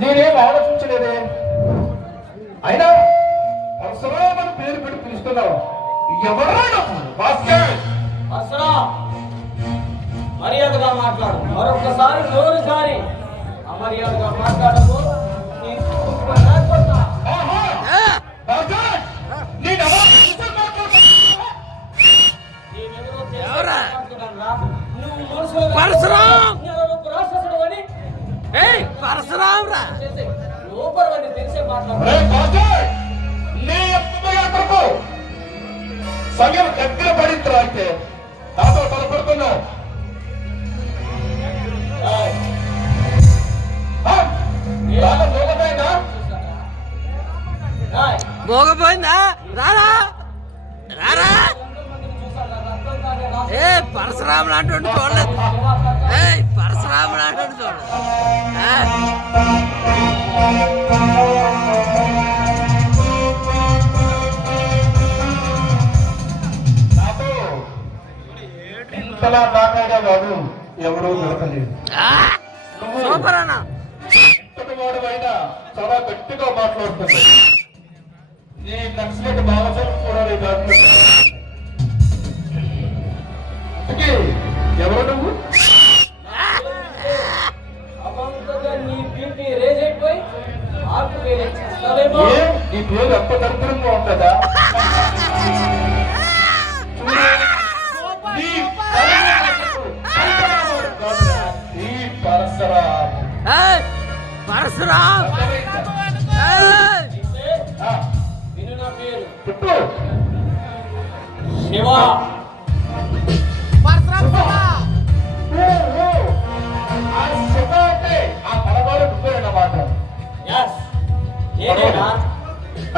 నేనేం ఆలోచించలేదే. అయినా అవసరమని పేరు పెట్టి పిలుస్తున్నావు. ఎవరా మర్యాదగా మాట్లాడు. మరొకసారి నోరు జారి అమర్యాదగా మాట్లాడము. సమయం దగ్గర పడింది అయితే నాతో తలపడుతున్నావు. మోగపోయిందా? రారా రారా. ఏ పరశురాములు అంటుండి చూడలేదు. ఏ పరశురాములు అంటుండి చూడలేదు. ఇంతలా మాట్లాడే వాడు ఎవరూ దొరకలేదు. సూపర్ అన్న. ఇంతటి వాడు అయినా చాలా గట్టిగా మాట్లాడుతుంది. నీ నక్సలెట్ భావజనం కూడా నీ దాంట్లో. ఎవరు నువ్వు? నీ పేరు ఎంత దరిద్రంగా ఉంటుందా? పరశురామ్ విను నా పేరు పుట్టు శివ.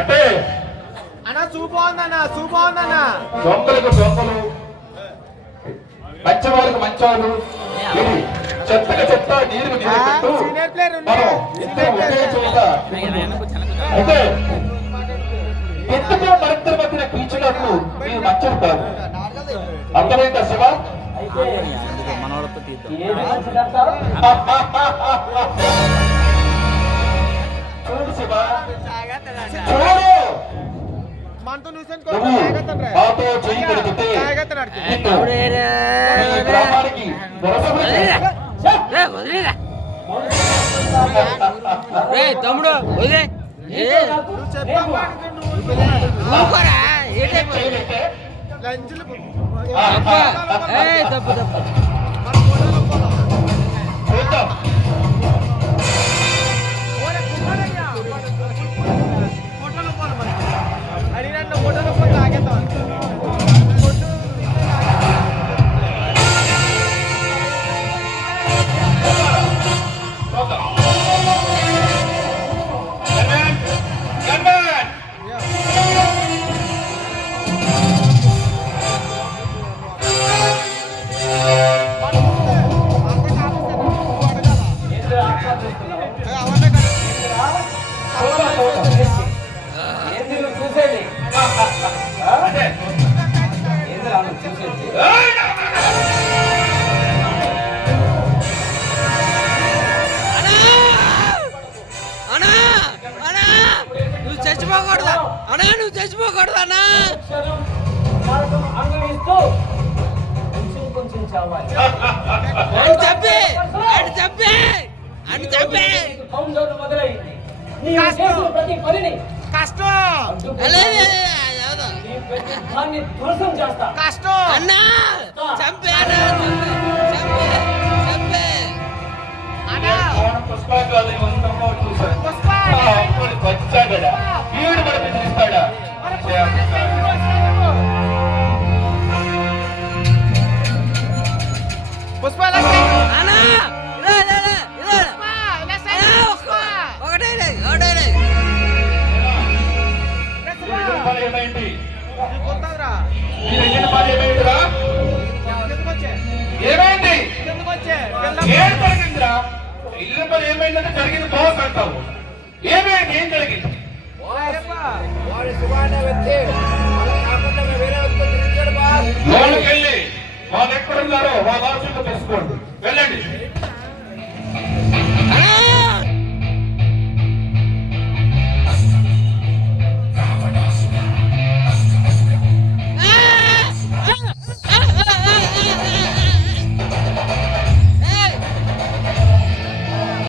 అంటే అన్నా చూపోందన్నా చూపోందన్నా. దొంగలకు దొంగలు, మంచవాళ్ళకు మంచవాళ్ళు, చెత్తగా చెత్త నీరు నీరు అయితే ఎందుకో మరిద్దరి మధ్యన పీచులకు మీరు మంచం కాదు. అర్థమైందా శివ? చూడు శివ, చూడు. మాతో చేయగలిగితే గ్రామానికి తమ్ముడు వదిలే. తప్పు తప్పు. చచ్చిపోకూడదా అన్నా? నువ్వు చచ్చిపోకూడదా అన్నా? అని చెప్పి అని చెప్పి అని చెప్పి కష్టం అన్నా చంపాను ఏమైంది? ఇల్లు పని ఏమైందంటే జరిగింది బాస్ అంటావు. ఏమైంది? ఏం జరిగింది? లోపలికి వెళ్ళి వాళ్ళు ఎక్కడున్నారో వాళ్ళ ఆలోచనతో తెలుసుకోండి. వెళ్ళండి.